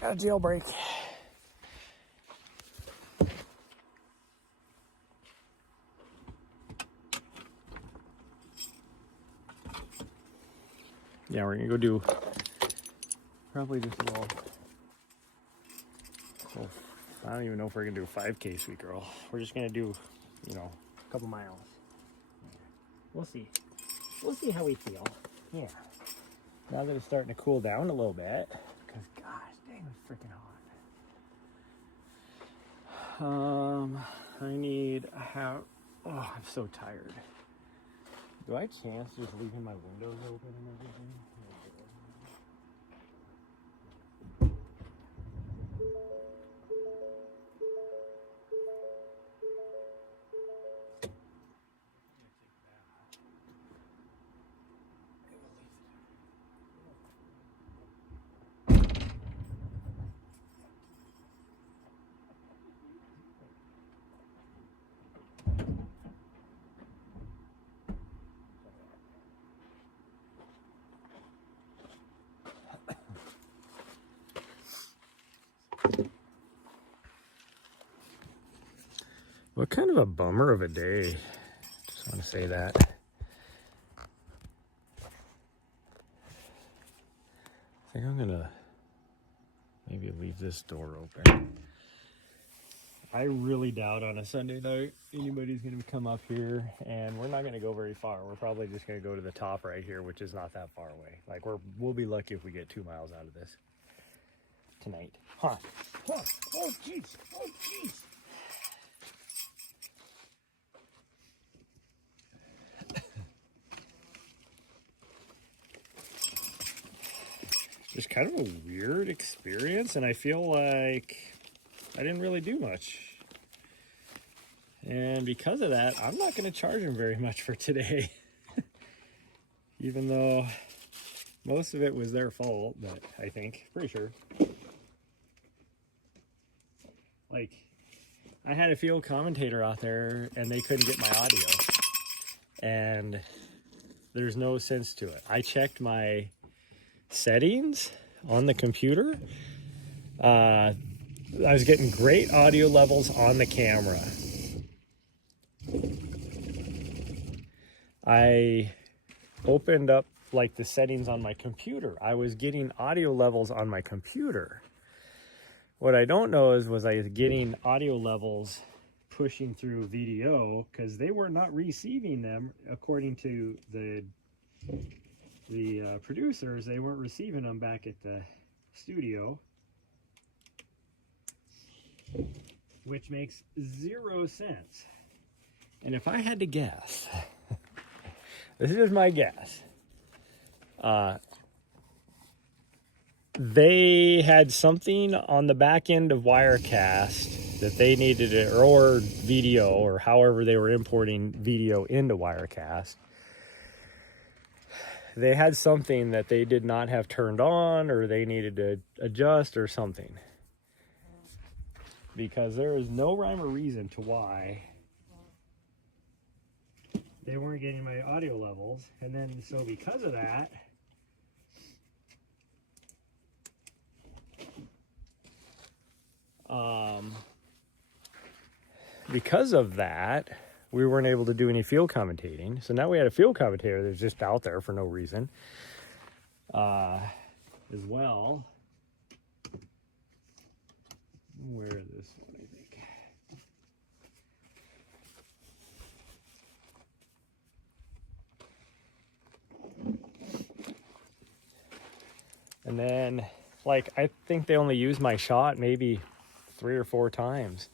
Got a jailbreak. Yeah, we're gonna go do probably just a little, I don't even know if we're gonna do a 5K, sweet girl. We're just gonna do, you know, a couple miles. We'll see. We'll see how we feel. Yeah. Now that it's starting to cool down a little bit, because gosh dang, it's freaking hot. I need a half. Oh, I'm so tired. Do I have a chance just leaving my windows open and everything? What kind of a bummer of a day. Just want to say that. I think I'm gonna maybe leave this door open. I really doubt on a Sunday night anybody's gonna come up here, and we're not gonna go very far. We're probably just gonna go to the top right here, which is not that far away. Like we'll be lucky if we get 2 miles out of this tonight. Huh? Oh jeez! Oh jeez! Just kind of a weird experience, and I feel like I didn't really do much. And because of that, I'm not going to charge him very much for today. Even though most of it was their fault, but I think, pretty sure. Like, I had a field commentator out there and they couldn't get my audio. And there's no sense to it. I checked my settings on the computer. I was getting great audio levels on the camera. I opened up like the settings on my computer. I was getting audio levels on my computer. What I don't know is, was I getting audio levels pushing through VDO, because they were not receiving them according to the producers. They weren't receiving them back at the studio, which makes 0 sense. And if I had to guess, this is just my guess, they had something on the back end of Wirecast that they needed to, or VDO, or however they were importing VDO into Wirecast. They had something that they did not have turned on, or they needed to adjust or something. Because there is no rhyme or reason to why they weren't getting my audio levels. And then, so because of that, we weren't able to do any field commentating. So now we had a field commentator that's just out there for no reason, as well. Where is this one, I think? And then, like, I think they only used my shot maybe 3 or 4 times.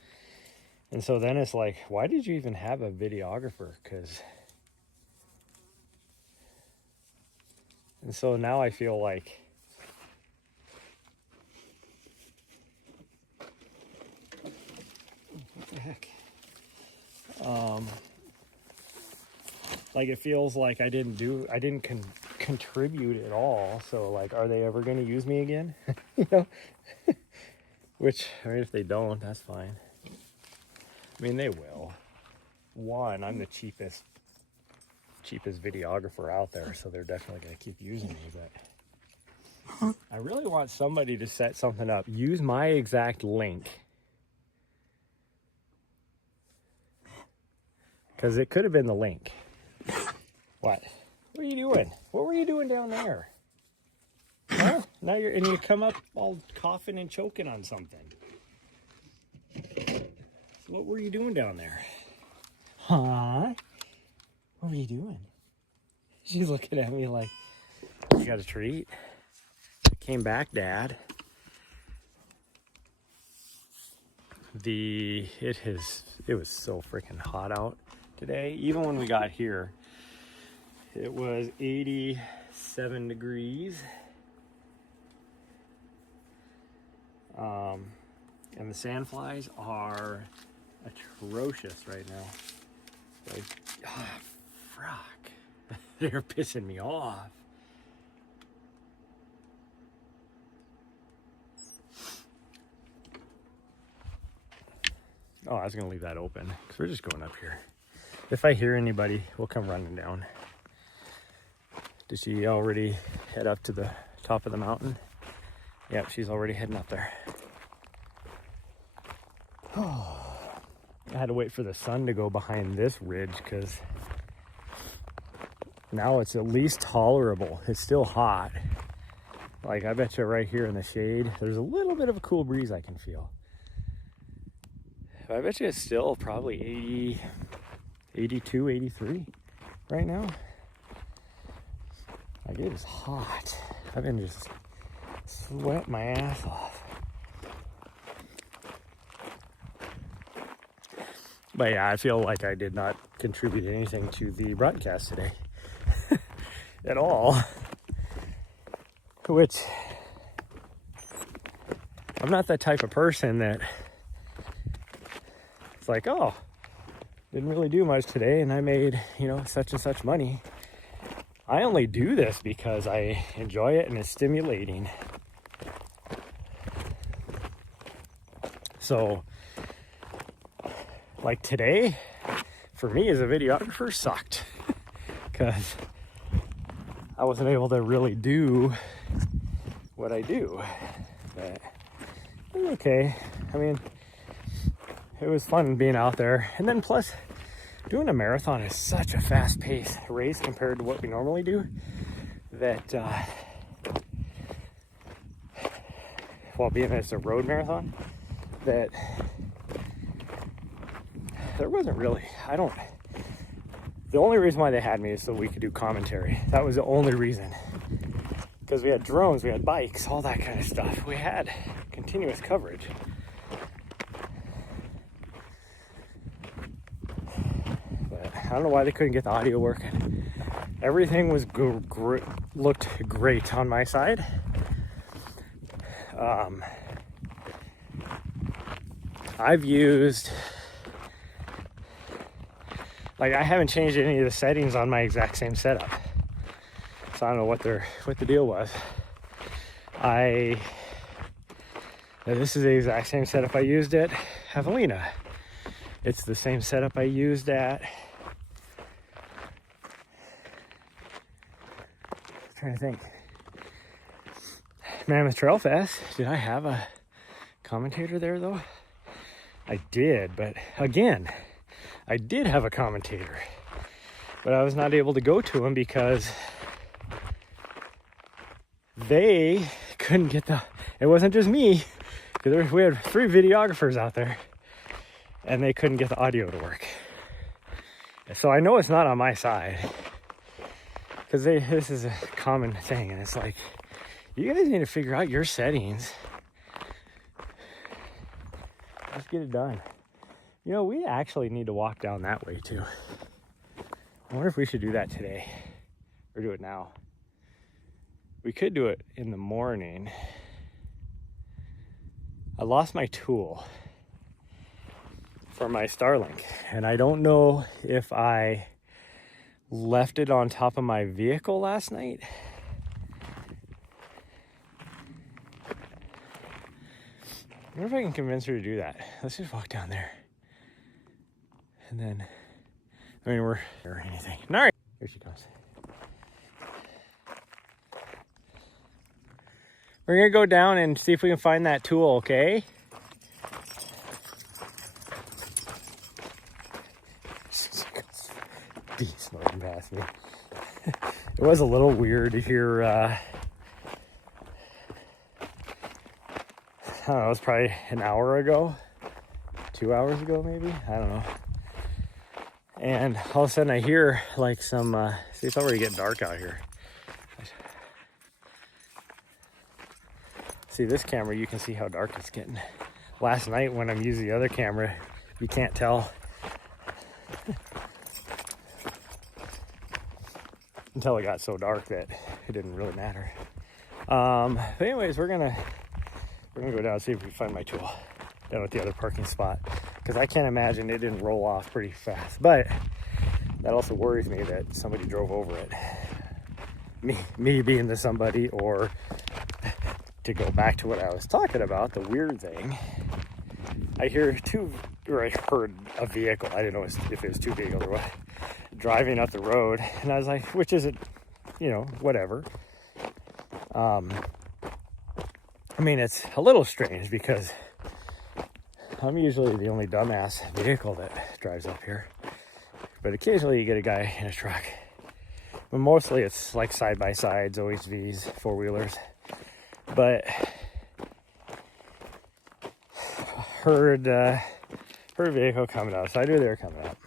And so then it's like, why did you even have a videographer? And so now I feel like, what the heck? Like, it feels like I didn't contribute at all. So like, are they ever going to use me again? You know, which, I mean, if they don't, that's fine. I mean, they will. One, I'm the cheapest videographer out there, so they're definitely going to keep using me. But I really want somebody to set something up. Use my exact link. Because it could have been the link. What? What are you doing? What were you doing down there? Huh? Now you come up all coughing and choking on something. So what were you doing down there? Huh? What were you doing? She's looking at me like, you got a treat? Came back, Dad. It was so freaking hot out today. Even when we got here, it was 87 degrees. And the sandflies are atrocious right now. Like, frack. They're pissing me off. Oh, I was gonna leave that open because we're just going up here. If I hear anybody, we'll come running down. Did she already head up to the top of the mountain? Yep, she's already heading up there. Oh, I had to wait for the sun to go behind this ridge because now it's at least tolerable. It's still hot. Like, I bet you right here in the shade, there's a little bit of a cool breeze I can feel. I bet you it's still probably 80, 82, 83 right now. Like, it is hot. I've been just sweating my ass off. But yeah, I feel like I did not contribute anything to the broadcast today at all. Which, I'm not that type of person that it's like, oh, didn't really do much today and I made, such and such money. I only do this because I enjoy it and it's stimulating. So, like today, for me as a videographer, sucked. Because I wasn't able to really do what I do. But it was okay. I mean, it was fun being out there. And then plus, doing a marathon is such a fast-paced race compared to what we normally do that, while being it's a road marathon, that there wasn't really, the only reason why they had me is so we could do commentary. That was the only reason. Because we had drones, we had bikes, all that kind of stuff. We had continuous coverage. I don't know why they couldn't get the audio working. Everything was looked great on my side. I've used, I haven't changed any of the settings on my exact same setup. So I don't know what the deal was. This is the exact same setup I used at Javelina. It's the same setup I used at, trying to think, Mammoth Trail Fest. Did I have a commentator there though? I did, but again, I did have a commentator, but I was not able to go to him because they couldn't get it wasn't just me, because we had 3 videographers out there and they couldn't get the audio to work. So I know it's not on my side, because this is a common thing, and it's like, you guys need to figure out your settings. Let's get it done. We actually need to walk down that way too. I wonder if we should do that today or do it now. We could do it in the morning. I lost my tool for my Starlink, and I don't know if I left it on top of my vehicle last night. I wonder if I can convince her to do that. Let's just walk down there. And then, we're or anything. All right, here she comes. We're gonna go down and see if we can find that tool, okay? Snorting past me. It was a little weird to hear, I don't know, it was probably an hour ago, 2 hours ago maybe, I don't know. And all of a sudden I hear like some, see, it's already getting dark out here. See, this camera, you can see how dark it's getting. Last night when I'm using the other camera, you can't tell. Until it got so dark that it didn't really matter. But anyways, we're gonna go down and see if we can find my tool down at the other parking spot, because I can't imagine it didn't roll off pretty fast. But that also worries me that somebody drove over it. Me being the somebody, or to go back to what I was talking about, the weird thing. I heard a vehicle. I didn't know if it was two vehicles or what, driving up the road, and I was like, which isn't, whatever. I mean, it's a little strange because I'm usually the only dumbass vehicle that drives up here, but occasionally you get a guy in a truck. But mostly it's like side-by-sides, OHVs, four-wheelers. But heard a vehicle coming up, so I knew they were coming up.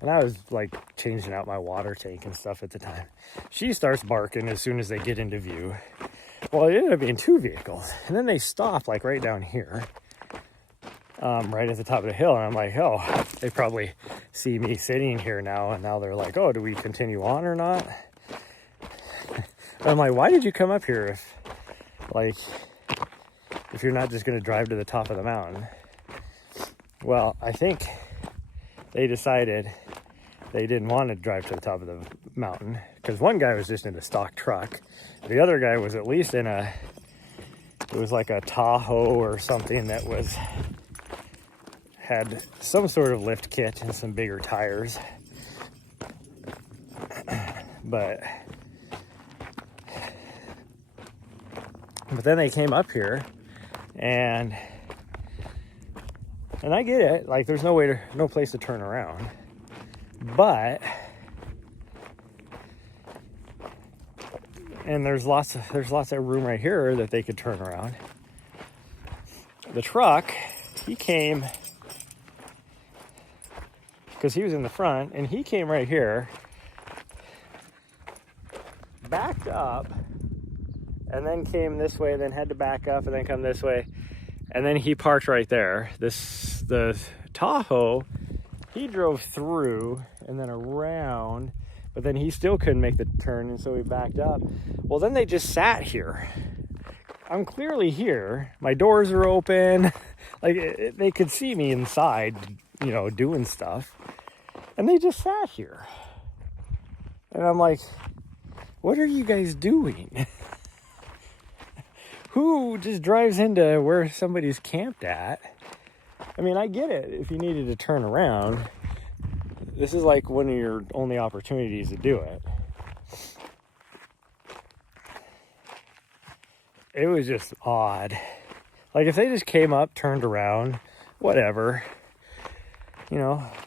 And I was like changing out my water tank and stuff at the time. She starts barking as soon as they get into view. Well, it ended up being two vehicles. And then they stop like right down here, right at the top of the hill. And I'm like, oh, they probably see me sitting here now. And now they're like, oh, do we continue on or not? I'm like, why did you come up here if you're not just going to drive to the top of the mountain? Well, I think they decided they didn't want to drive to the top of the mountain, because one guy was just in a stock truck. The other guy was at least it was like a Tahoe or something that had some sort of lift kit and some bigger tires. But then they came up here, and I get it, like there's no place to turn around. But there's lots of room right here that they could turn around. The truck, he came because he was in the front, and he came right here, backed up, and then came this way, then had to back up and then come this way, and then he parked right there. The Tahoe, he drove through and then around, but then he still couldn't make the turn, and so he backed up. Well, then they just sat here. I'm clearly here. My doors are open. Like, they could see me inside, doing stuff. And they just sat here. And I'm like, what are you guys doing? Who just drives into where somebody's camped at? I mean, I get it. If you needed to turn around, this is like one of your only opportunities to do it. It was just odd. Like, if they just came up, turned around, whatever,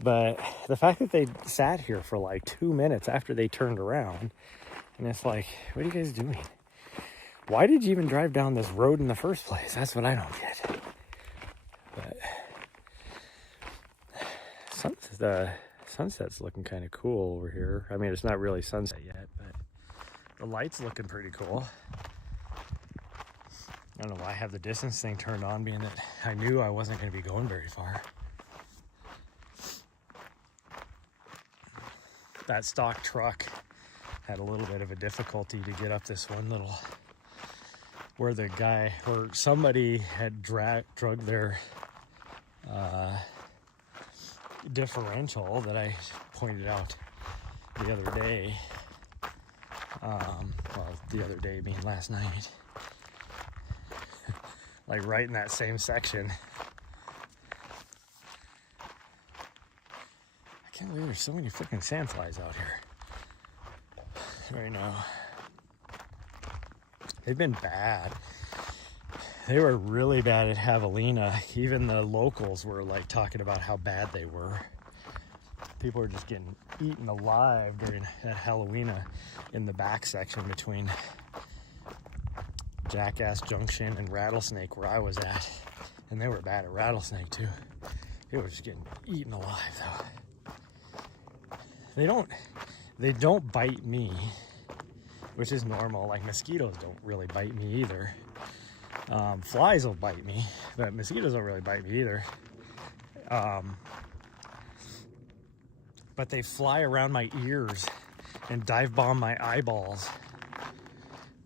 but the fact that they sat here for like 2 minutes after they turned around, and it's like, what are you guys doing? Why did you even drive down this road in the first place? That's what I don't get. But the sunset's looking kind of cool over here. I mean, it's not really sunset yet, but the light's looking pretty cool. I don't know why I have the distance thing turned on, being that I knew I wasn't going to be going very far. That stock truck had a little bit of a difficulty to get up this one little, where somebody had drugged their differential that I pointed out the other day. The other day being last night. Like right in that same section. I can't believe there's so many freaking sandflies out here right now. They've been bad. They were really bad at javelina. Even the locals were like talking about how bad they were. People were just getting eaten alive during that Halloween in the back section between Jackass Junction and Rattlesnake where I was at. And they were bad at rattlesnake too. They were just getting eaten alive though. They don't bite me, which is normal. Like mosquitoes don't really bite me either. Flies will bite me, but mosquitoes don't really bite me either. But they fly around my ears and dive bomb my eyeballs.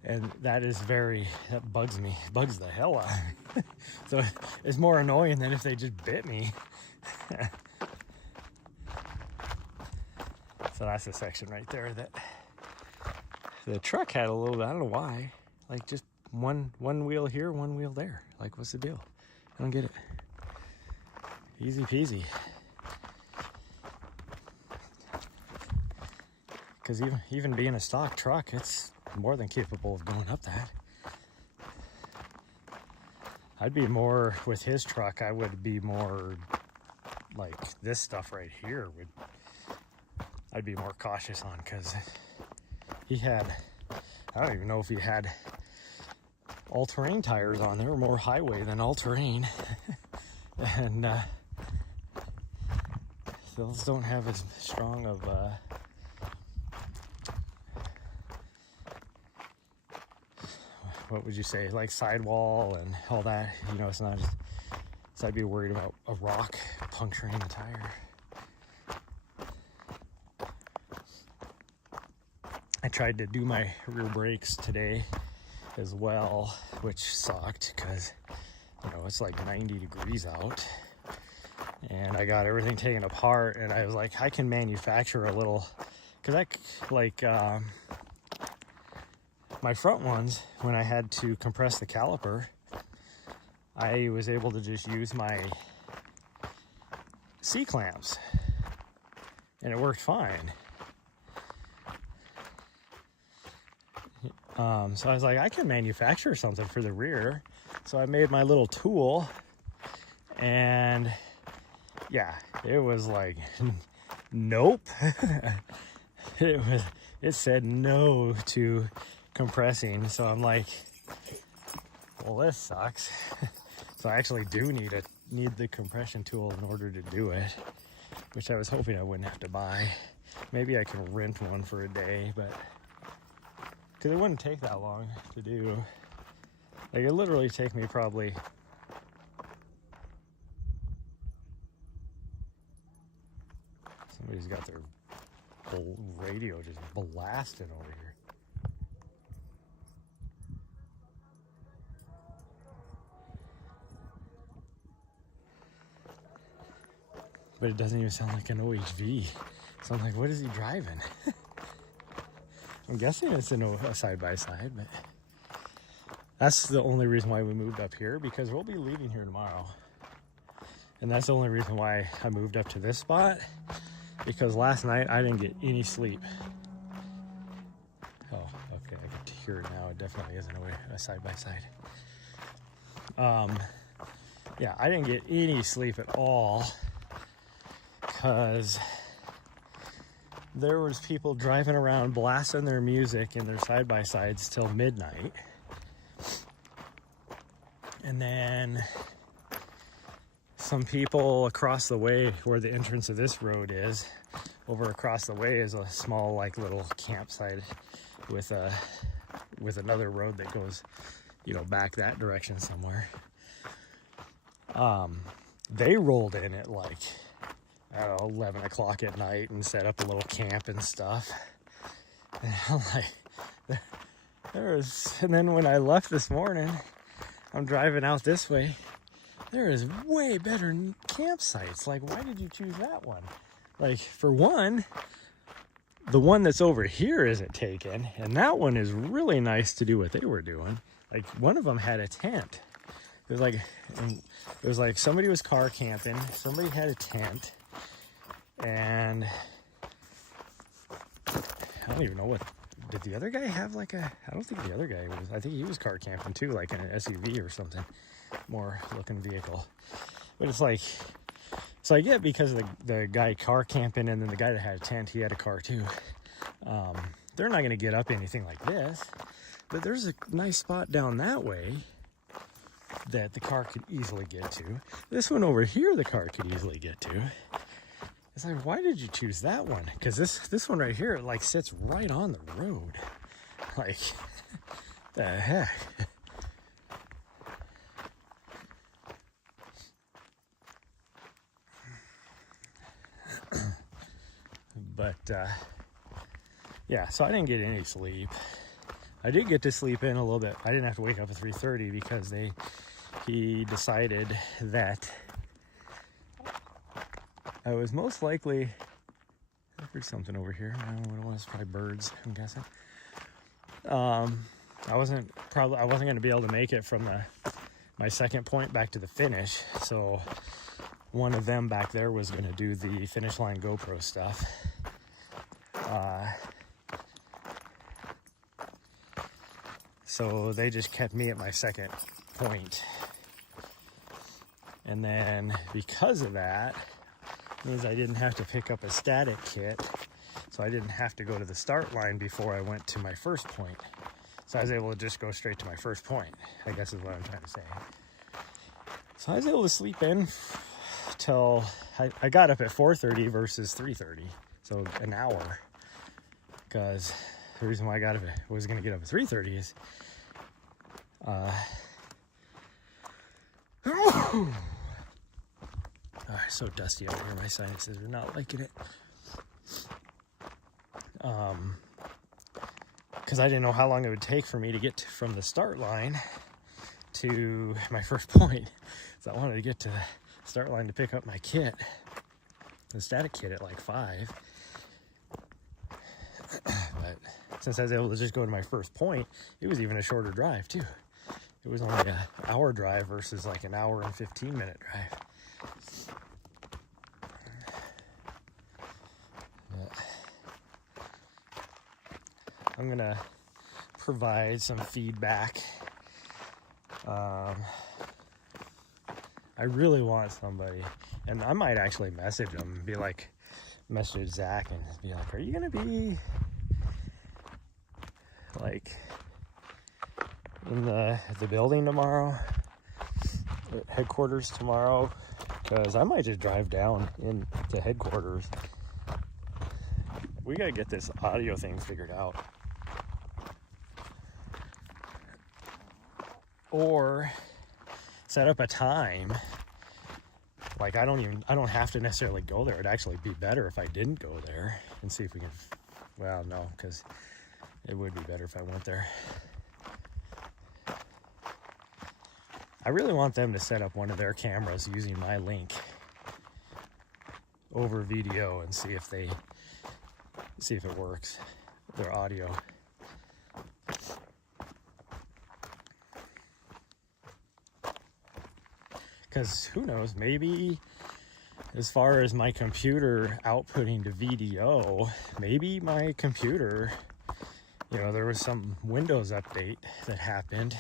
And that bugs me, bugs the hell out of me. So it's more annoying than if they just bit me. So that's the section right there that the truck had a little bit, I don't know why, like just one wheel here, one wheel there. Like, what's the deal? I don't get it. Easy peasy. Because even being a stock truck, it's more than capable of going up that. I'd be more, with his truck, I would be more like this stuff right here I'd be more cautious on, because he had, I don't even know if he had all-terrain tires on. They were more highway than all-terrain. And those don't have as strong of what would you say, like sidewall and all that. You know, it's not just, so I'd be worried about a rock puncturing a tire. I tried to do my rear brakes today as well, which sucked because, you know, it's like 90 degrees out. And I got everything taken apart, and I was like, I can manufacture a little, because my front ones, when I had to compress the caliper, I was able to just use my C-clamps, and it worked fine. So I was like, I can manufacture something for the rear. So I made my little tool, and yeah, it was like, nope. It said no to compressing. So I'm like, well, this sucks. So I actually do need the compression tool in order to do it, which I was hoping I wouldn't have to buy. Maybe I can rent one for a day, but because it wouldn't take that long to do. Like, it literally take me probably somebody's got their whole radio just blasting over here. But it doesn't even sound like an OHV. So I'm like, what is he driving? I'm guessing it's a side-by-side, but that's the only reason why we moved up here, because we'll be leaving here tomorrow. And that's the only reason why I moved up to this spot, because last night I didn't get any sleep. Oh, okay, I can hear it now. It definitely isn't a side-by-side. Yeah, I didn't get any sleep at all, because there was people driving around blasting their music in their side-by-sides till midnight. And then some people across the way where the entrance of this road is, over across the way is a small, like, little campsite with another road that goes, you know, back that direction somewhere. They rolled in at like, I don't know, 11 o'clock at night and set up a little camp and stuff. And I'm like, and then when I left this morning, I'm driving out this way, there is way better campsites. Like, why did you choose that one? Like, for one, the one that's over here isn't taken, and that one is really nice to do what they were doing. Like, one of them had a tent. It was like somebody was car camping, somebody had a tent, and I don't even know what did the other guy have like a, I don't think the other guy was, I think he was car camping too, like in an SUV or something, more looking vehicle. But it's like, so I get because of the guy car camping and then the guy that had a tent, he had a car too. They're not going to get up anything like this, but there's a nice spot down that way that the car could easily get to. This one over here, the car could easily get to. It's like, why did you choose that one? Because this one right here, it like sits right on the road. Like, the heck? But, yeah, so I didn't get any sleep. I did get to sleep in a little bit. I didn't have to wake up at 3:30 because he decided that I was most likely, I heard something over here. I don't know what it was, probably birds, I'm guessing. I wasn't going to be able to make it from my second point back to the finish. So one of them back there was going to do the finish line GoPro stuff. So they just kept me at my second point. And then because of that, means I didn't have to pick up a static kit. So I didn't have to go to the start line before I went to my first point. So I was able to just go straight to my first point, I guess is what I'm trying to say. So I was able to sleep in till I got up at 4:30 versus 3:30. So an hour. Because the reason why I was going to get up at 3:30 is it's so dusty out here. My sinuses are not liking it. Because I didn't know how long it would take for me to get from the start line to my first point. So I wanted to get to the start line to pick up my kit, the static kit, at like 5. But since I was able to just go to my first point, it was even a shorter drive too. It was only an hour drive versus like an hour and 15-minute drive. I'm gonna provide some feedback. I really want somebody, and I might actually message them and be like, message Zach and be like, are you gonna be like in the building tomorrow, at headquarters tomorrow? Because I might just drive down into headquarters. We gotta get this audio thing figured out. Or set up a time. Like I don't have to necessarily go there. It'd actually be better if I didn't go there and see if we can, well, no, because it would be better if I went there. I really want them to set up one of their cameras using my link over video and see if it works, their audio. Because who knows, maybe as far as my computer outputting to VDO, maybe my computer, there was some Windows update that happened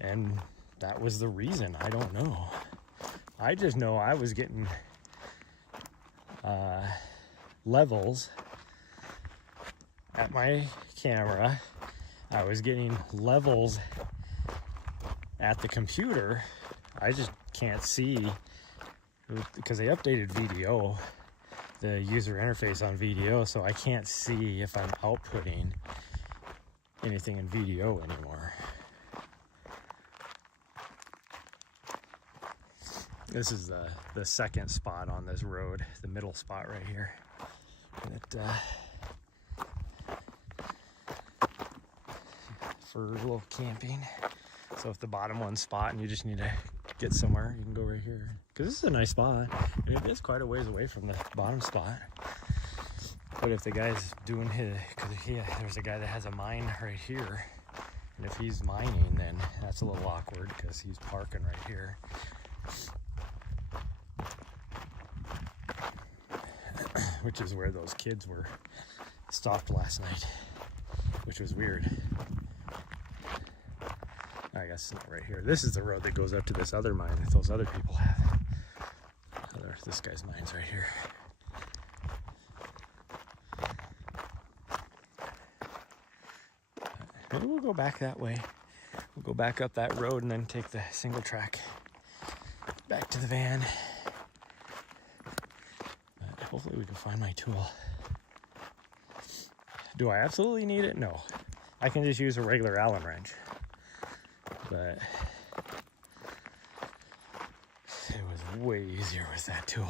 and that was the reason. I don't know. I just know I was getting levels at my camera. I was getting levels at the computer. I just can't see, because they updated VDO, the user interface on VDO, so I can't see if I'm outputting anything in VDO anymore. This is the second spot on this road, the middle spot right here. For a little camping. So if the bottom one's spot and you just need to get somewhere, you can go right here. Because this is a nice spot. It is quite a ways away from the bottom spot. But if the guy's doing because there's a guy that has a mine right here. And if he's mining, then that's a little awkward because he's parking right here. Which is where those kids were stopped last night. which was weird. I guess it's not right here. This is the road that goes up to this other mine that those other people have. This guy's mine's right here. Maybe we'll go back that way. We'll go back up that road and then take the single track back to the van. But hopefully we can find my tool. Do I absolutely need it? No. I can just use a regular Allen wrench. But it was way easier with that tool.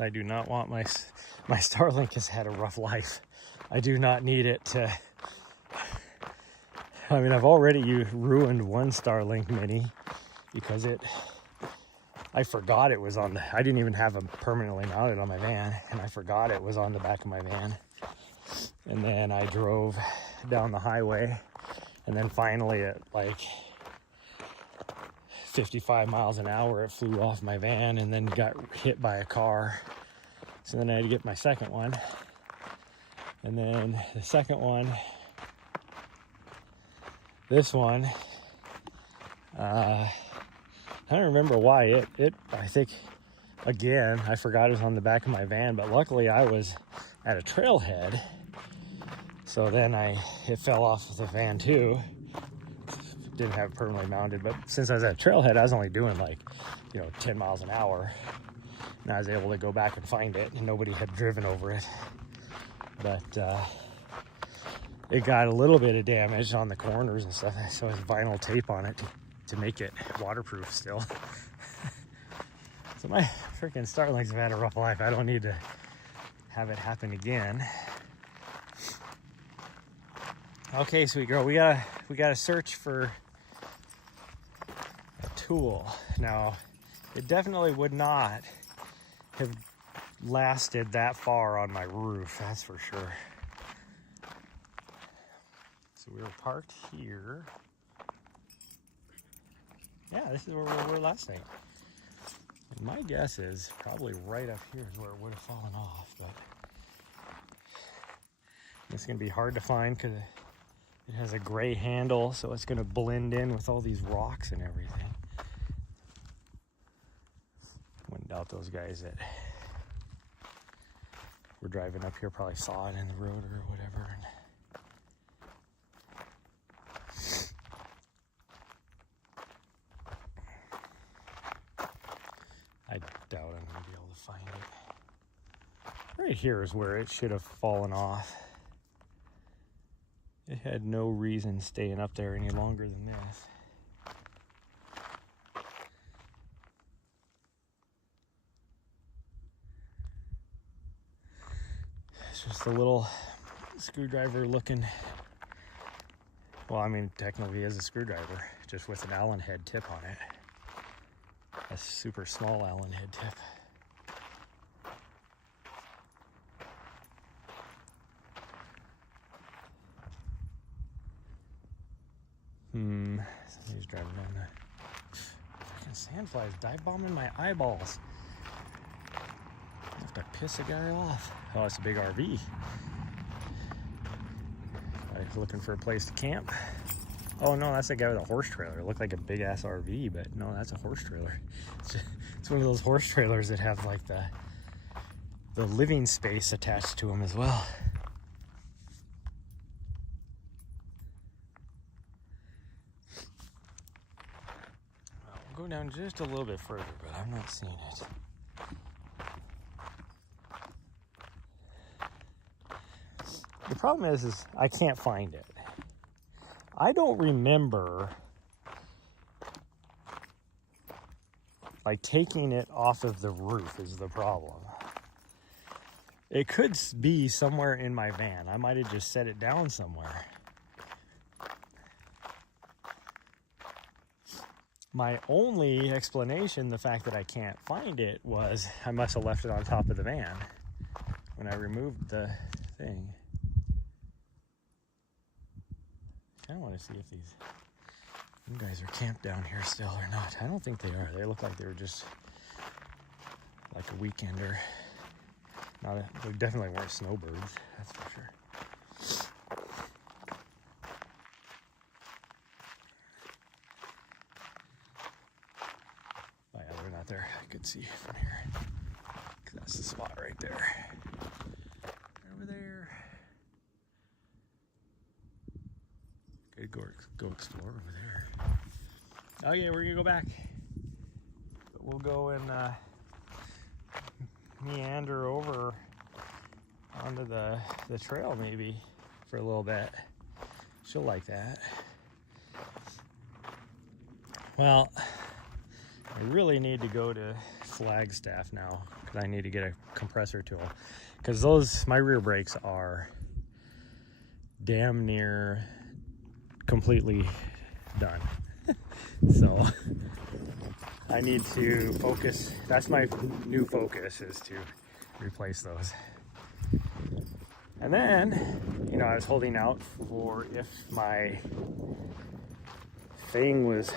I do not want my Starlink has had a rough life. I do not need it to. I mean, I've already ruined one Starlink Mini because I forgot it was on I didn't even have them permanently mounted on my van, and I forgot it was on the back of my van. And then I drove down the highway, and then finally at like 55 miles an hour, it flew off my van and then got hit by a car. So then I had to get my second one. And then the second one, this one, I don't remember why I think, again, I forgot it was on the back of my van, but luckily I was at a trailhead. So then it fell off of the van too. Didn't have it permanently mounted, but since I was at a trailhead, I was only doing like, 10 miles an hour. And I was able to go back and find it, and nobody had driven over it. But it got a little bit of damage on the corners and stuff, so I had vinyl tape on it to make it waterproof still. So my freaking Starlinks have had a rough life. I don't need to have it happen again. Okay, sweet girl, we gotta search for a tool. Now, it definitely would not have lasted that far on my roof, that's for sure. So we were parked here. Yeah, this is where we were last night. And my guess is probably right up here is where it would have fallen off, but it's gonna be hard to find because it has a gray handle, so it's gonna blend in with all these rocks and everything. Wouldn't doubt those guys that were driving up here probably saw it in the road or whatever. I doubt I'm gonna be able to find it. Right here is where it should have fallen off. It had no reason staying up there any longer than this. It's just a little screwdriver looking. Well, I mean, technically it is a screwdriver, just with an Allen head tip on it. A super small Allen head tip. Somebody's driving down the freaking sandflies dive bombing my eyeballs. I have to piss a guy off. Oh, it's a big RV. Like looking for a place to camp. Oh no, that's a guy with a horse trailer. It looked like a big ass RV, but no, that's a horse trailer. It's one of those horse trailers that have like the living space attached to them as well. Go down just a little bit further, but I'm not seeing it. The problem is I can't find it. I don't remember like taking it off of the roof is the problem. It could be somewhere in my van. I might have just set it down somewhere. My only explanation, the fact that I can't find it, was I must have left it on top of the van when I removed the thing. I kind of want to see if these You guys are camped down here still or not? I don't think they are. They look like they were just like a weekender. They definitely weren't snowbirds, that's for sure. Oh yeah, they're not there. I could see from here. 'Cause that's the spot right there. Over there. Could go explore over there. Oh yeah, we're gonna go back. But we'll go and meander over onto the trail maybe for a little bit. She'll like that. Well, I really need to go to Flagstaff now because I need to get a compressor tool, because my rear brakes are damn near completely done. So I need to focus. That's my new focus, is to replace those. And then, you know, I was holding out for if my thing was,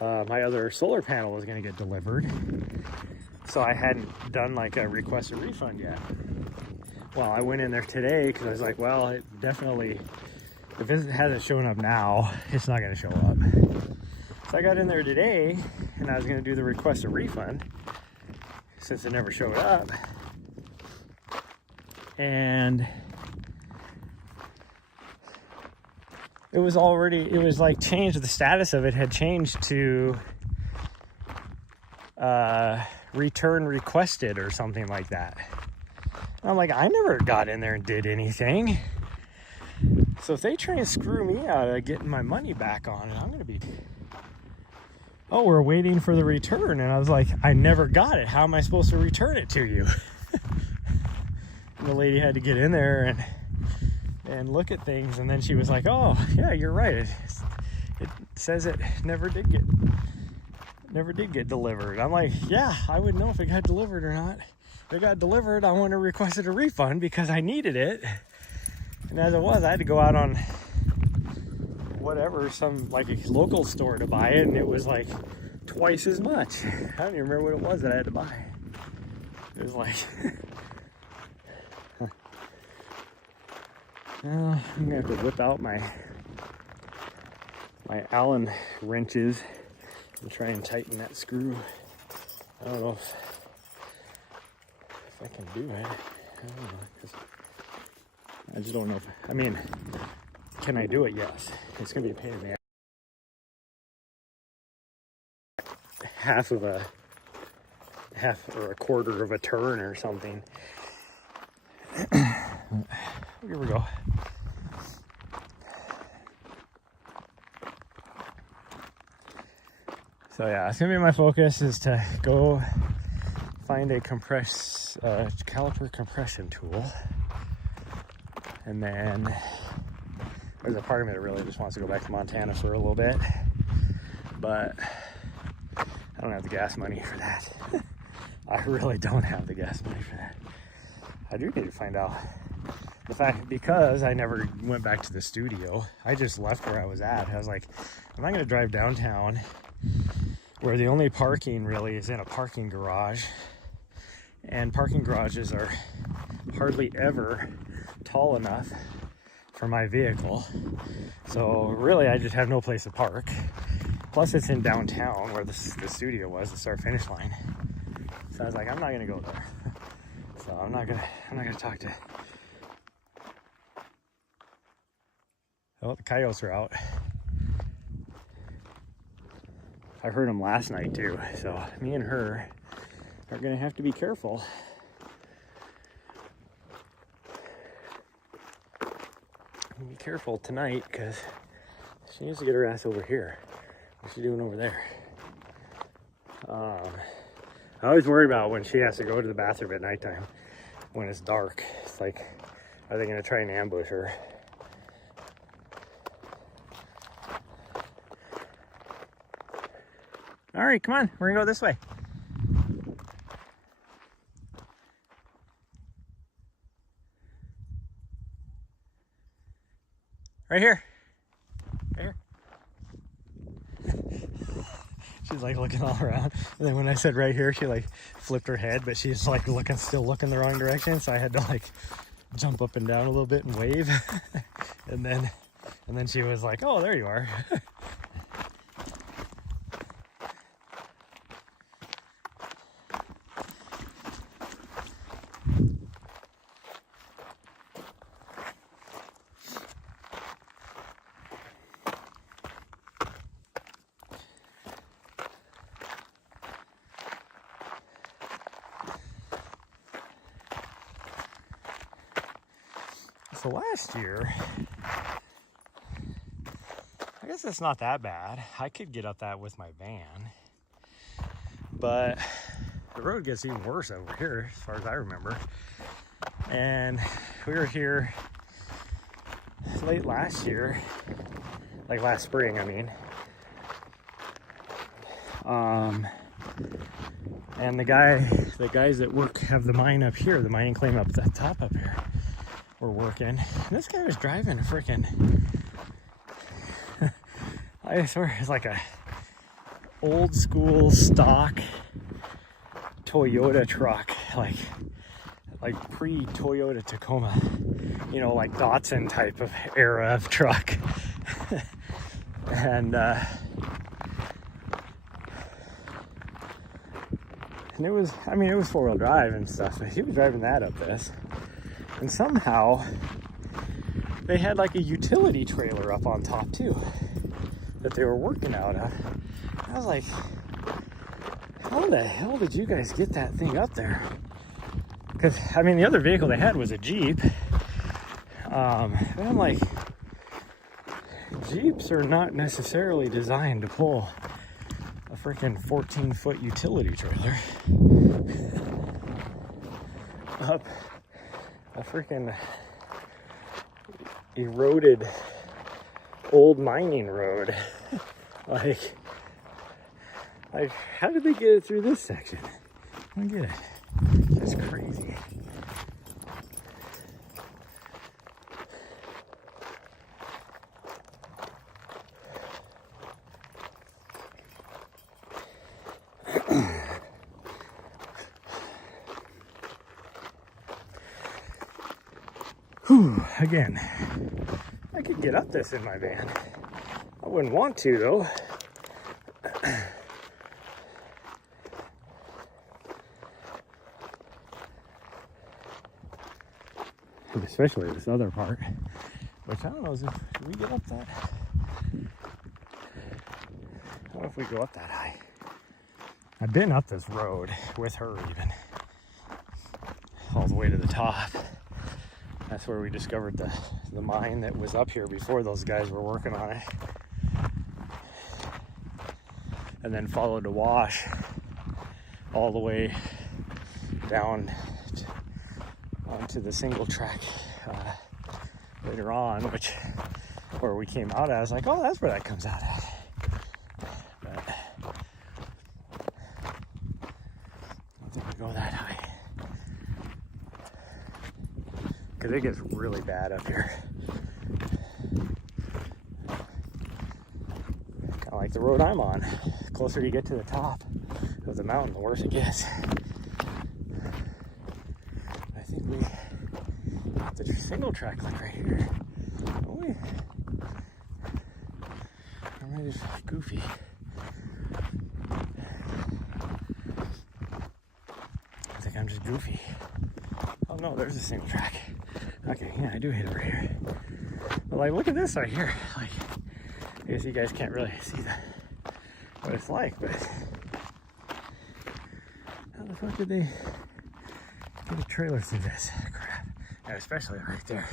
my other solar panel was going to get delivered. So I hadn't done like a request a refund yet. Well, I went in there today because I was like, well, it definitely, if it hasn't shown up now, it's not going to show up. So I got in there today and I was going to do the request a refund since it never showed up. And it was like changed, the status of it had changed to return requested or something like that. And I'm like, I never got in there and did anything. So if they try and screw me out of getting my money back on it, I'm gonna be, oh, we're waiting for the return. And I was like, I never got it. How am I supposed to return it to you? And the lady had to get in there and look at things, and then she was like, oh yeah, you're right, it says it never did get delivered. I'm like, yeah, I would know if it got delivered or not. If it got delivered, I want to request a refund because I needed it. And as it was, I had to go out on whatever, some like a local store to buy it, and it was like twice as much. I don't even remember what it was that I had to buy. It was like well, I'm gonna have to whip out my Allen wrenches and try and tighten that screw. I don't know if I can do it. I don't know. I just don't know I mean, can I do it? Yes. It's gonna be a pain in the ass. Half or a quarter of a turn or something. Here we go. So yeah, it's gonna be my focus is to go find a caliper compression tool, and then there's a part of me that really just wants to go back to Montana for a little bit, but I don't have the gas money for that. I really don't have the gas money for that. I do need to find out the fact, because I never went back to the studio. I just left where I was at. I was like, I'm not gonna drive downtown where the only parking really is in a parking garage, and parking garages are hardly ever tall enough for my vehicle. So really I just have no place to park. Plus it's in downtown where the studio was, the start finish line. So I was like, I'm not gonna go there. So I'm not gonna talk to, oh, the coyotes are out. I heard them last night too, so me and her are gonna have to be careful. Be careful tonight, because she needs to get her ass over here. What's she doing over there? I always worry about when she has to go to the bathroom at nighttime when it's dark. It's like, are they gonna try and ambush her? All right, come on, we're gonna go this way. Right here. Right here. She's like looking all around. And then when I said right here, she like flipped her head, but she's like still looking the wrong direction. So I had to like jump up and down a little bit and wave. and then she was like, oh, there you are. So last year, I guess it's not that bad. I could get up that with my van, but the road gets even worse over here as far as I remember. And we were here late last year, like last spring, I mean. And the guys that have the mine up here, the mining claim up the top up here, were working. And this guy was driving a freaking, I swear it's like a old school stock Toyota truck, like pre-Toyota Tacoma, you know, like Datsun type of era of truck. And it was, I mean, it was four-wheel drive and stuff, but he was driving that up this. And somehow they had like a utility trailer up on top too that they were working out of. I was like, how the hell did you guys get that thing up there? Because, I mean, the other vehicle they had was a Jeep. But I'm like, Jeeps are not necessarily designed to pull a freaking 14-foot utility trailer up a freaking eroded old mining road. like how did they get it through this section? I don't get it. That's crazy. Whew, again, I could get up this in my van. I wouldn't want to though. Especially this other part, which I don't know, should we get up that? I don't know if we go up that high. I've been up this road with her even, all the way to the top. That's where we discovered the mine that was up here before those guys were working on it. And then followed a wash all the way down onto the single track later on, where we came out at. I was like, oh, that's where that comes out at. But I don't think we go that high. Because it gets really bad up here. Kind of like the road I'm on. The closer you get to the top of the mountain, the worse it gets. I think we got the single track like right here. Oh, we? Or am I just goofy? I think I'm just goofy. Oh no, there's a single track. Okay, yeah, I do hit it right here. But like, look at this right here. Like, I guess you guys can't really see what it's like, but how the fuck did they get a trailer through this crap? And especially right there.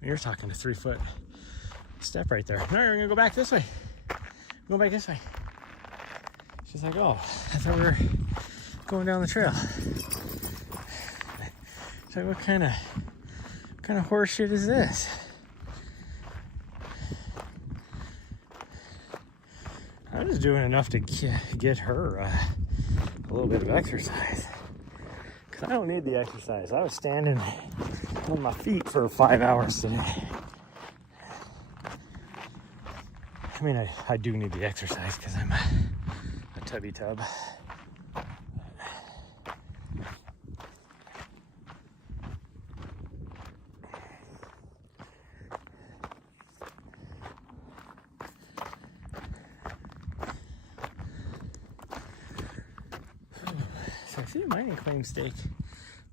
When you're talking a 3-foot step right there. No, we're gonna go back this way. Go back this way. She's like, oh, I thought we were going down the trail. So what kind of horse shit is this? I'm just doing enough to get her a little bit of exercise, because I don't need the exercise. I was standing on my feet for 5 hours today. I mean, I do need the exercise because I'm a tubby tub. So I see a mining claim stake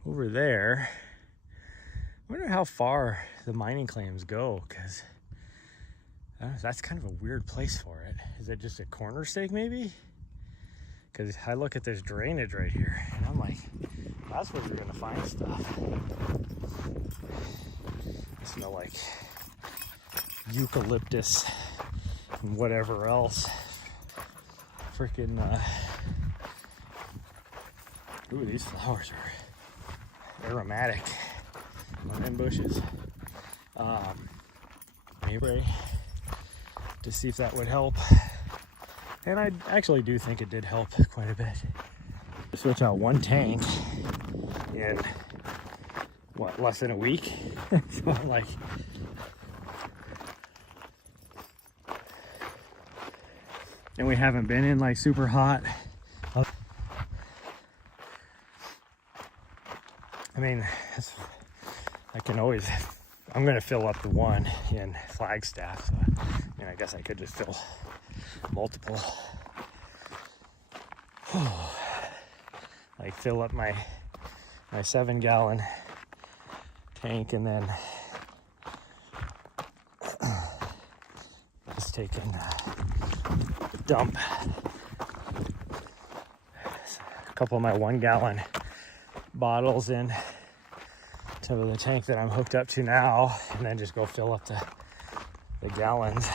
over there. I wonder how far the mining claims go, because that's kind of a weird place for it. Is it just a corner stake maybe? Because I look at this drainage right here and I'm like, that's where you're gonna find stuff. I smell like eucalyptus and whatever else. Freaking, ooh, these flowers are aromatic on them bushes. Maybe to see if that would help. And I actually do think it did help quite a bit. Switch out one tank in, what, less than a week? So I'm like, and we haven't been in like super hot. I mean, I can always, I'm gonna fill up the one in Flagstaff. So, I mean, I guess I could just fill multiple. Like fill up my 7-gallon tank and then just taking a dump. A couple of my 1-gallon bottles in to the tank that I'm hooked up to now, and then just go fill up the gallons.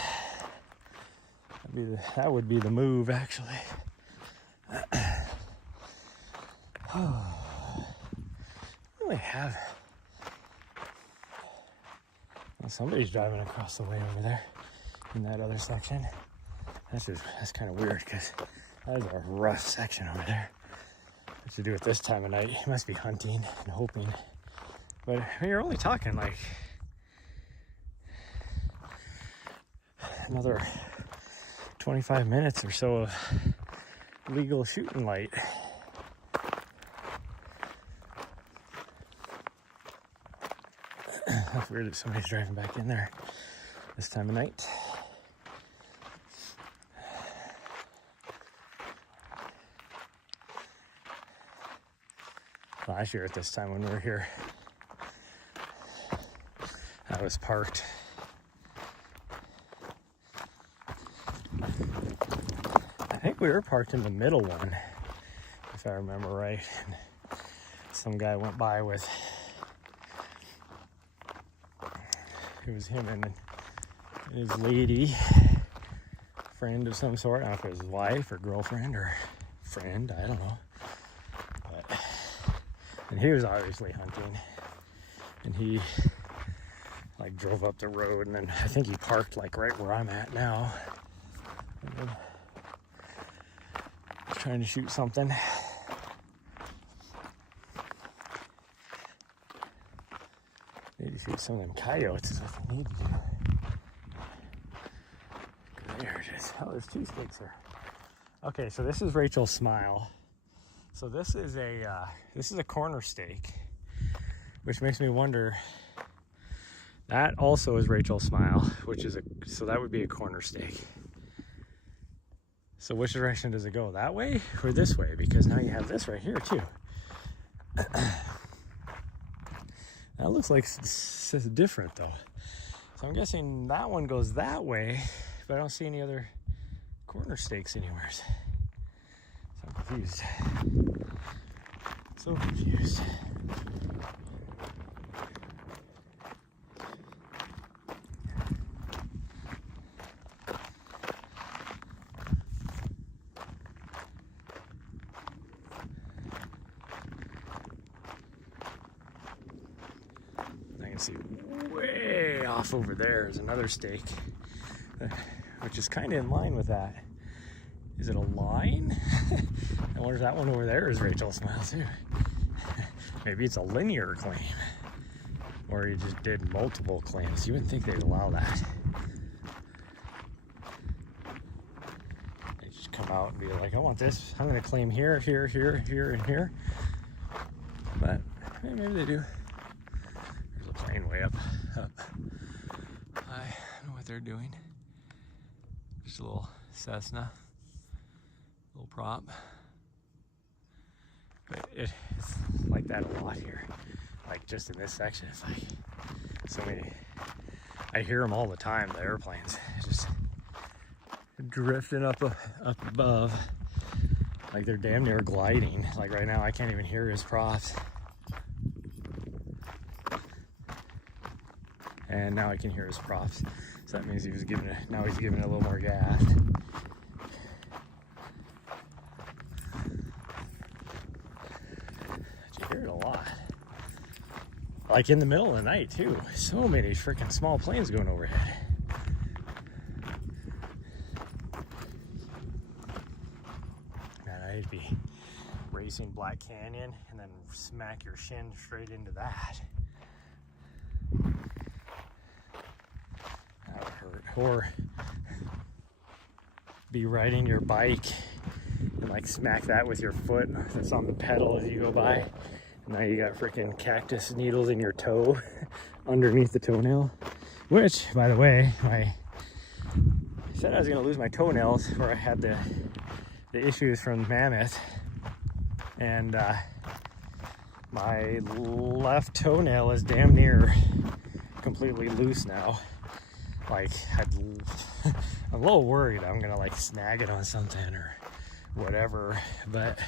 That would be the move, actually. Really have. Well, somebody's driving across the way over there in that other section. That's kind of weird, because that is a rough section over there. What to do at this time of night? You must be hunting and hoping. But I mean, you're only talking like another 25 minutes or so of legal shooting light. That's weird that somebody's driving back in there this time of night. Last year at this time when we were here, I was parked. I think we were parked in the middle one, if I remember right. And some guy went by with, it was him and his lady friend of some sort. I don't know if it was his wife or girlfriend or friend, I don't know. But, and he was obviously hunting, and he like drove up the road, and then I think he parked like right where I'm at now. And then was trying to shoot something. Need to shoot some of them coyotes is what I need to do. There it is. Oh, there's 2 stakes there. Okay, so this is Rachel's Smile. So this is a corner stake, which makes me wonder. That also is Rachel's Smile, which is so that would be a corner stake. So which direction does it go? That way or this way? Because now you have this right here too. That looks like it's different though. So I'm guessing that one goes that way, but I don't see any other corner stakes anywhere. So I'm confused. So confused. See way off over there is another stake, which is kind of in line with that. Is it a line? I wonder if that one over there is Rachel's Smile too. Maybe it's a linear claim, or you just did multiple claims. You wouldn't think they'd allow that. They just come out and be like, I want this. I'm going to claim here, here, here, here, and here. But maybe they do. There's a plane way up. I don't know what they're doing. Just a little Cessna, little prop. But it's like that a lot here. Like just in this section, it's like so many. I hear them all the time, the airplanes, just drifting up above. Like they're damn near gliding. Like right now, I can't even hear his props. And now I can hear his props. So that means now he's giving it a little more gas. But you hear it a lot. Like in the middle of the night too. So many freaking small planes going overhead. Man, I'd be racing Black Canyon and then smack your shin straight into that. That would hurt. Or be riding your bike and like smack that with your foot that's on the pedal as you go by. Now you got freaking cactus needles in your toe underneath the toenail. Which, by the way, I said I was gonna lose my toenails where I had the issues from Mammoth. And my left toenail is damn near completely loose now. Like, I'm a little worried I'm gonna like snag it on something or whatever. But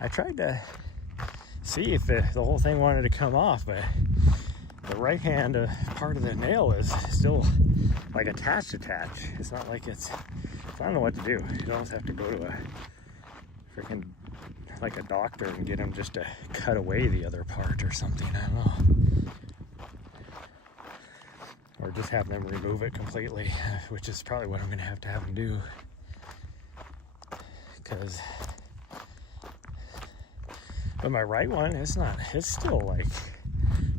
I tried to see if the whole thing wanted to come off, but the right hand part of the nail is still like attached. It's not like it's, I don't know what to do. You almost have to go to a freaking like a doctor and get him just to cut away the other part or something. I don't know. Or just have them remove it completely, which is probably what I'm gonna have them do. But my right one, it's still like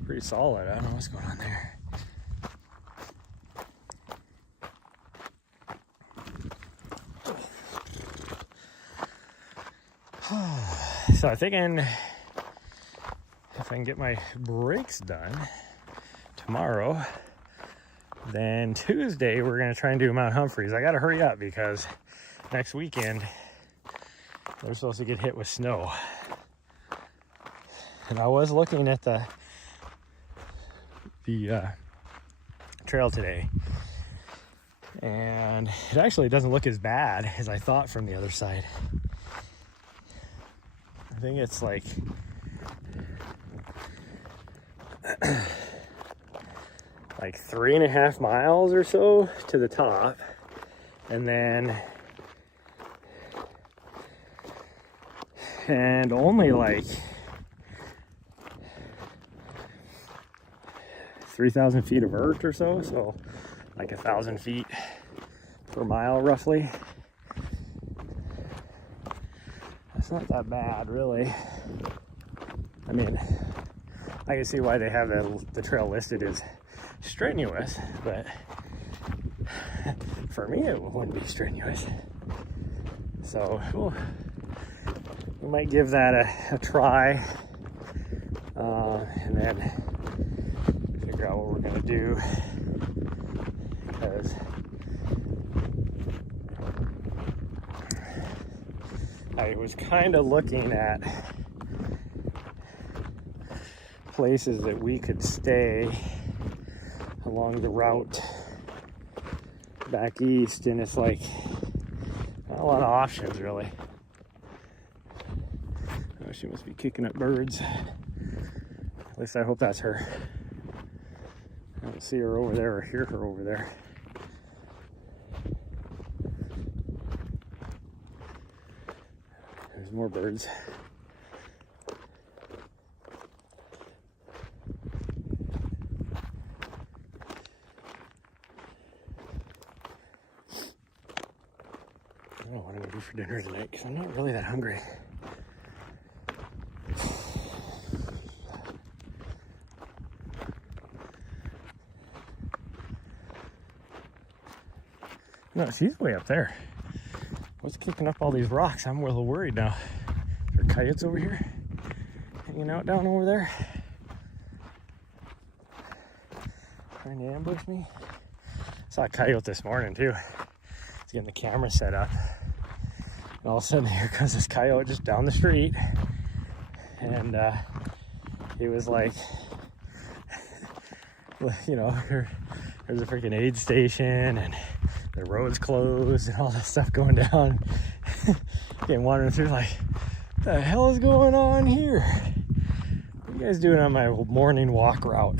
pretty solid. I don't know what's going on there. So I'm thinking if I can get my brakes done tomorrow, then Tuesday we're gonna try and do Mount Humphreys. I gotta hurry up because next weekend they're supposed to get hit with snow. And I was looking at the trail today, and it actually doesn't look as bad as I thought from the other side. I think it's like like 3.5 miles or so to the top, and only like 3,000 feet of vert or so like 1,000 feet per mile roughly. That's not that bad, really. I mean, I can see why they have the trail listed as strenuous, but for me it wouldn't be strenuous. So we might give that a try, and then figure out what we're gonna do, because I was kind of looking at places that we could stay along the route back east, and it's like not a lot of options really. Oh, she must be kicking up birds. At least I hope that's her. I don't see her over there or hear her over there. There's more birds. I don't know what I'm gonna do for dinner tonight because I'm not really that hungry. No, she's way up there. What's kicking up all these rocks? I'm a little worried now. Are coyotes over here? Hanging out down over there? Trying to ambush me? Saw a coyote this morning too. He's getting the camera set up. And all of a sudden here comes this coyote just down the street. And he was like, you know, there's a freaking aid station and the road's closed and all that stuff going down. Getting wandering through like, what the hell is going on here? What are you guys doing on my morning walk route?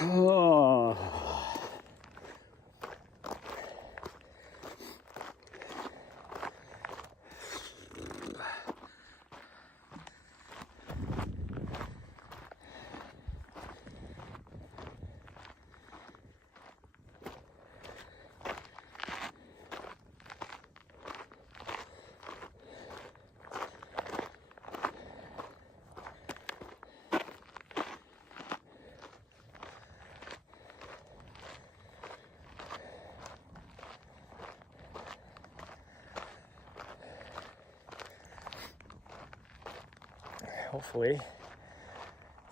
Oh. Hopefully,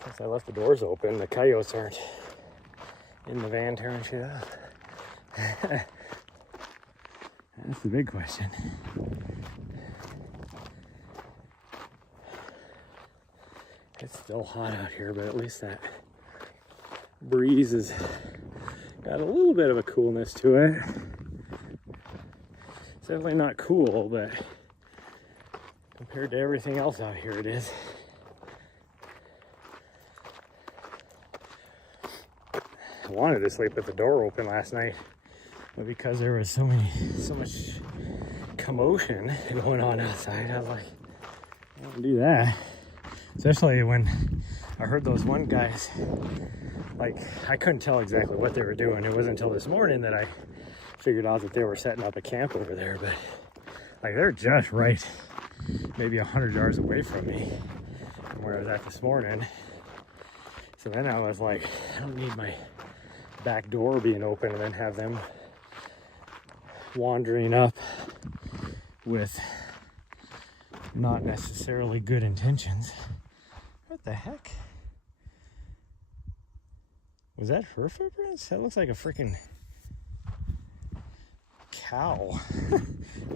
since I left the doors open, the coyotes aren't in the van tearing shit up. That's the big question. It's still hot out here, but at least that breeze has got a little bit of a coolness to it. It's definitely not cool, but compared to everything else out here, it is. I wanted to sleep with the door open last night, but because there was so much commotion going on outside, I was like, I don't do that. Especially when I heard those one guys, like, I couldn't tell exactly what they were doing. It wasn't until this morning that I figured out that they were setting up a camp over there, but like they're just right, maybe 100 yards away from me from where I was at this morning. So then I was like, I don't need my back door being open and then have them wandering up with not necessarily good intentions. What the heck? Was that her footprints? That looks like a freaking cow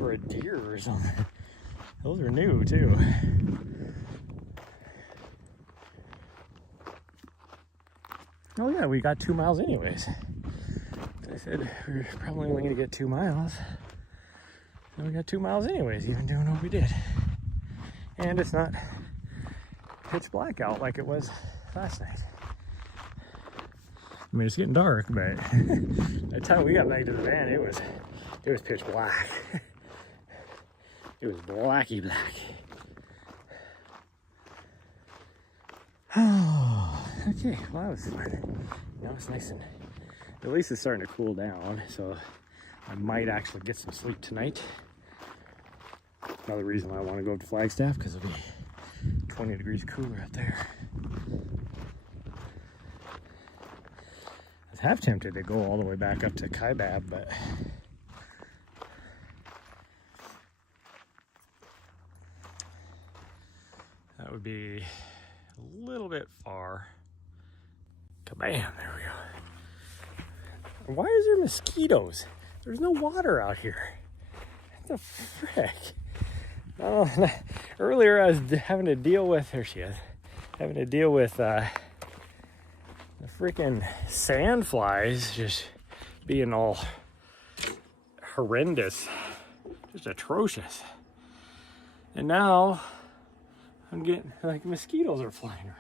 or a deer or something. Those are new too. Oh yeah, we got 2 miles anyways. I said we were probably only gonna get 2 miles. And we got 2 miles anyways, even doing what we did. And it's not pitch black out like it was last night. I mean, it's getting dark, but by the time we got back to the van, it was pitch black. It was blacky black. Oh, okay, well that was fun. Now it's nice and, at least it's starting to cool down, so I might actually get some sleep tonight. Another reason why I want to go up to Flagstaff, because it'll be 20 degrees cooler out there. I was half tempted to go all the way back up to Kaibab, but that would be a little bit far. Kabam, there we go. Why is there mosquitoes? There's no water out here. What the frick? Oh, earlier I was having to deal with, there she is, having to deal with the freaking sand flies just being all horrendous, just atrocious. And now I'm getting, like, mosquitoes are flying around.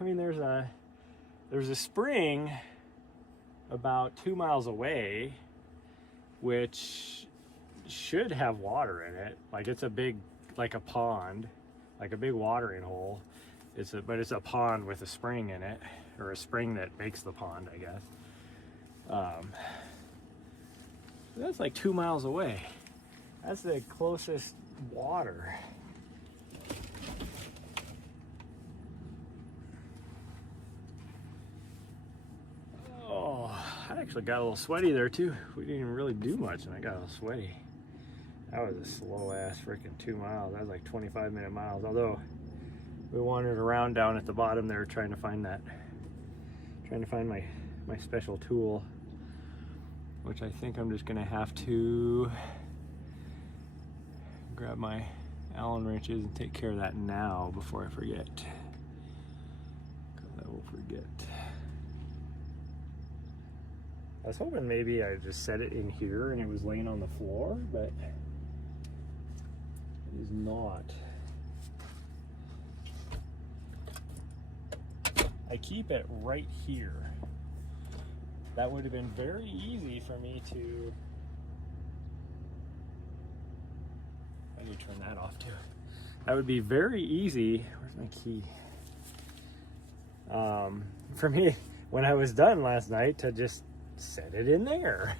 I mean, there's a spring about 2 miles away, which should have water in it. Like it's a big, like a pond, like a big watering hole. But it's a pond with a spring in it, or a spring that makes the pond, I guess. That's like 2 miles away. That's the closest water. Oh, I actually got a little sweaty there too. We didn't even really do much and I got a little sweaty. That was a slow ass freaking 2 miles. That was like 25-minute miles. Although we wandered around down at the bottom there trying to find my special tool, which I think I'm just gonna have to grab my Allen wrenches and take care of that now before I forget. Because I will forget. I was hoping maybe I just set it in here and it was laying on the floor, but it is not. I keep it right here. That would have been very easy for me to... I need to turn that off too. That would be very easy. Where's my key? For me, when I was done last night, to just set it in there.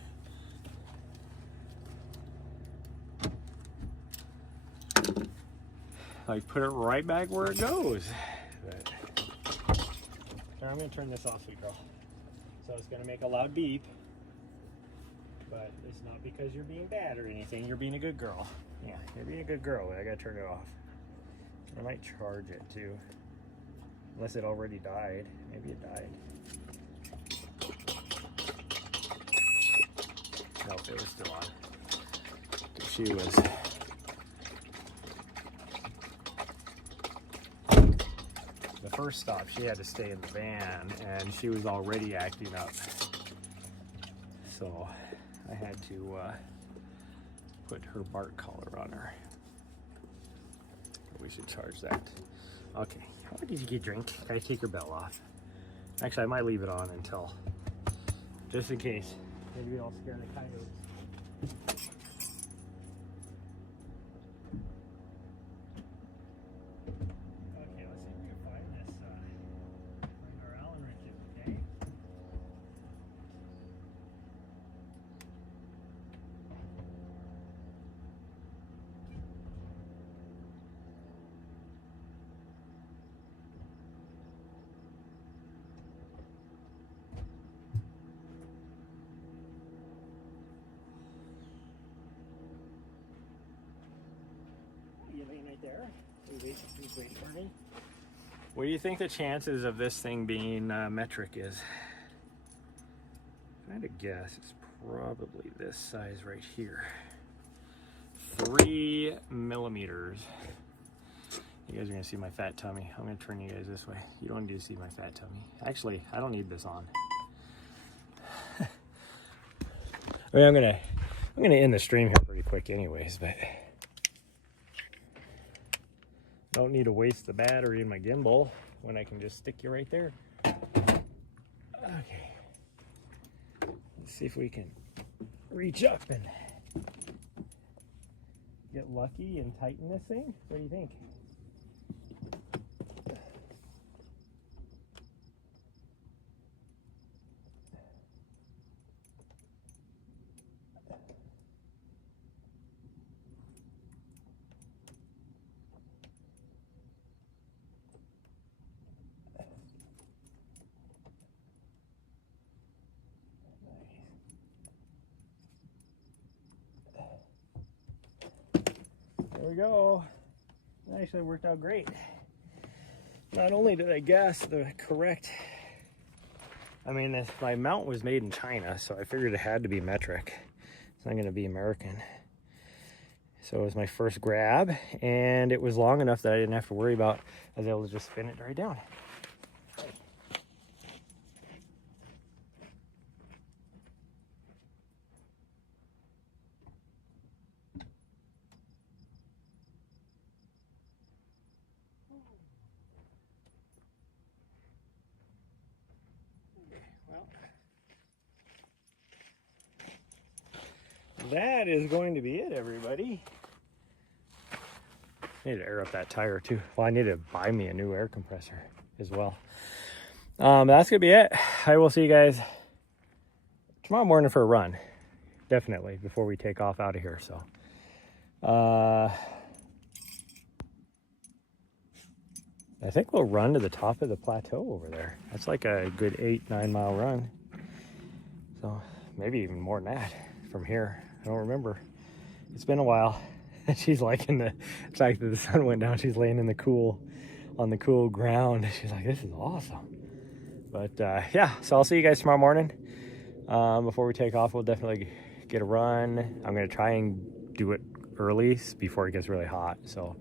Like put it right back where it goes. But, I'm gonna turn this off, sweet girl. So it's gonna make a loud beep, but it's not because you're being bad or anything. You're being a good girl. Yeah, you're being a good girl, but I gotta turn it off. I might charge it too, unless it already died. Maybe it died. Nope, it was still on. She was... The first stop, she had to stay in the van, and she was already acting up. So I had to put her bark collar on her. We should charge that. Okay, how did you get drink? Can I take your bell off? Actually, I might leave it on until, just in case. Maybe we don't scare the coyotes. Okay, let's see if we can find this. Find our Allen wrenches, okay? You laying right there? He's waiting for me. What do you think the chances of this thing being metric is? If I had to guess, it's probably this size right here. 3 millimeters. You guys are gonna see my fat tummy. I'm gonna turn you guys this way. You don't need to see my fat tummy. Actually, I don't need this on. I mean, I'm gonna end the stream here pretty quick anyways, but don't need to waste the battery in my gimbal when I can just stick you right there. Okay. Let's see if we can reach up and get lucky and tighten this thing. What do you think? There we go. That actually worked out great. Not only did I guess the correct, I mean, my mount was made in China, so I figured it had to be metric. It's not going to be American. So it was my first grab, and it was long enough that I didn't have to worry about, I was able to just spin it right down. Well, that is going to be it, everybody. I need to air up that tire too. Well, I need to buy me a new air compressor as well. That's gonna be it. I will see you guys tomorrow morning for a run, definitely, before we take off out of here. So I think we'll run to the top of the plateau over there. That's like a good 8-9 mile run. So maybe even more than that from here. I don't remember. It's been a while. She's liking the fact that the sun went down. She's laying in the cool, on the cool ground. She's like, this is awesome. But yeah, so I'll see you guys tomorrow morning. Before we take off, we'll definitely get a run. I'm gonna try and do it early before it gets really hot. So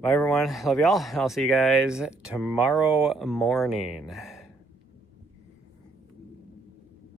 bye everyone, love y'all. I'll see you guys tomorrow morning.